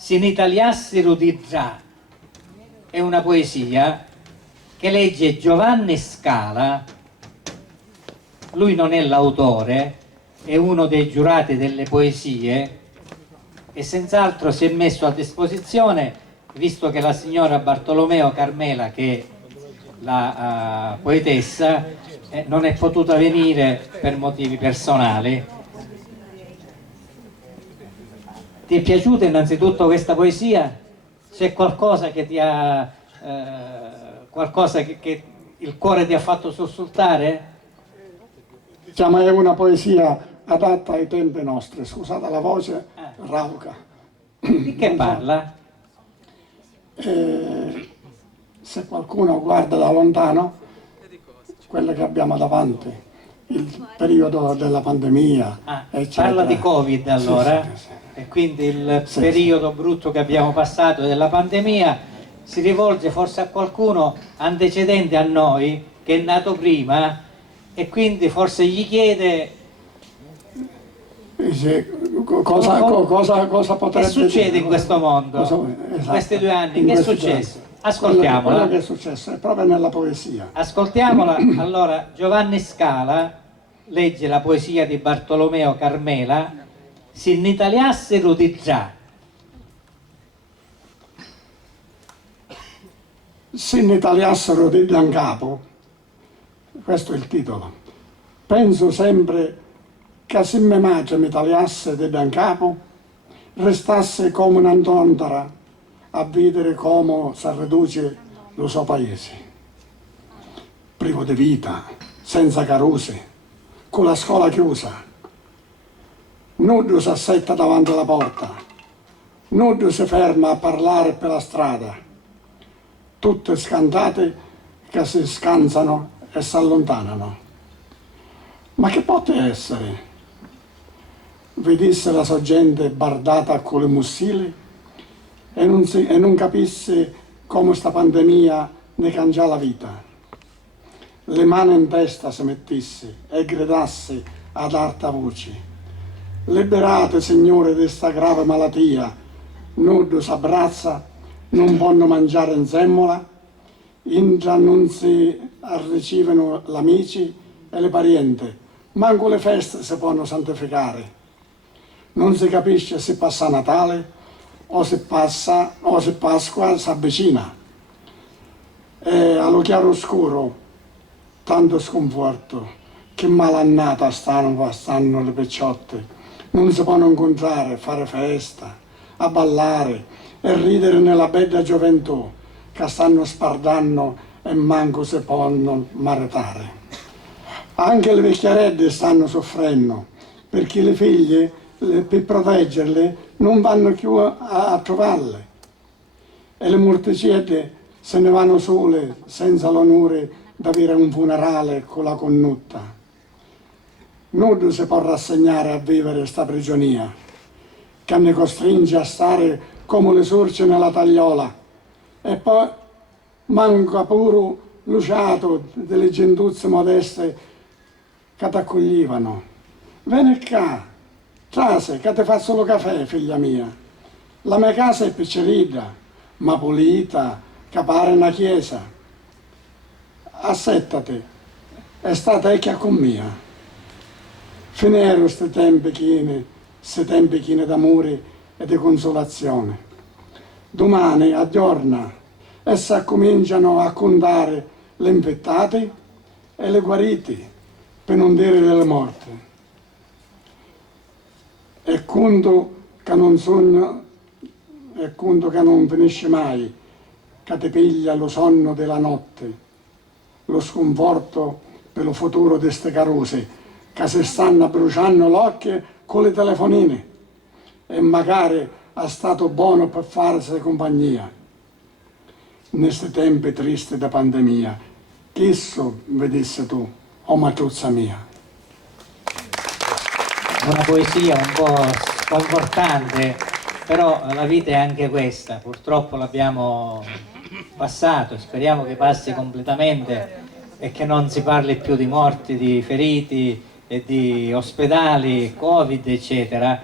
Se in italiassero di già è una poesia che legge Giovanni Scala. Lui non è l'autore, è uno dei giurati delle poesie e senz'altro si è messo a disposizione, visto che la signora Bartolomeo Carmela, che è la poetessa, non è potuta venire per motivi personali. Ti è piaciuta innanzitutto questa poesia? C'è qualcosa che ti ha qualcosa che il cuore ti ha fatto sussultare? Diciamo, è una poesia adatta ai tempi nostri, scusate la voce rauca. Di che parla? Se qualcuno guarda da lontano quello che abbiamo davanti, il periodo della pandemia, eccetera. Parla di Covid allora? Sì. E quindi il periodo brutto che abbiamo passato della pandemia si rivolge forse a qualcuno antecedente a noi, che è nato prima, e quindi forse gli chiede cosa potrebbe che succede dire? in questo mondo, in questi 2 anni, che è successo? Ascoltiamola. Quello che è successo è proprio nella poesia. Ascoltiamola. Allora, Giovanni Scala legge la poesia di Bartolomeo Carmela, Se in italiassero di già. Se in italiassero di Giancapo, questo è il titolo. Penso sempre che se mia madre mi tagliasse di Giancapo, restasse come un'antontara a vedere come si riduce lo suo paese. Privo di vita, senza caruse, con la scuola chiusa. Nudo si assetta davanti alla porta, nudo si ferma a parlare per la strada. Tutte scantate che si scansano e si allontanano. Ma che può essere? Vedesse la sua gente bardata con le mussili e non capisse come sta pandemia ne cangia la vita. Le mani in testa si mettesse e gridasse ad alta voce: liberate, Signore, di sta grave malattia. Nudo s'abbraccia, non possono mangiare in semmola, intra non si ricevono gli amici e le parenti, manco le feste si possono santificare. Non si capisce se passa Natale o se Pasqua si avvicina. E allo chiaro oscuro tanto sconforto, che malannata stanno le picciotte. Non si possono incontrare, fare festa, a ballare e ridere nella bella gioventù che stanno spardando e manco si possono maritare. Anche le vecchiaredde stanno soffrendo perché le figlie, per proteggerle, non vanno più a trovarle e le morticette se ne vanno sole senza l'onore di avere un funerale con la connuta. Nudo si può rassegnare a vivere sta prigionia che ne costringe a stare come le sorci nella tagliola e poi manca pure luciato delle gentuzze modeste che ti accoglivano. Vieni qua, trase, che ti faccio lo caffè, figlia mia. La mia casa è piccerita, ma pulita, che pare una chiesa. Assettati, e state ecchia con mia. Finero questi tempi chini d'amore e di consolazione. Domani, a giorno, esse cominciano a contare le infettate e le guariti, per non dire delle morti. E conto che non sogno, e conto che non finisce mai, che ti piglia lo sonno della notte, lo sconforto per lo futuro di ste caruse che si stanno bruciando l'occhio con le telefonine e magari è stato buono per farsi compagnia. In questi tempi tristi da pandemia, chi so vedesse tu, o matruzza mia? Una poesia un po' sconfortante, però la vita è anche questa, purtroppo l'abbiamo passato, speriamo che passi completamente e che non si parli più di morti, di feriti e di ospedali, Covid, eccetera.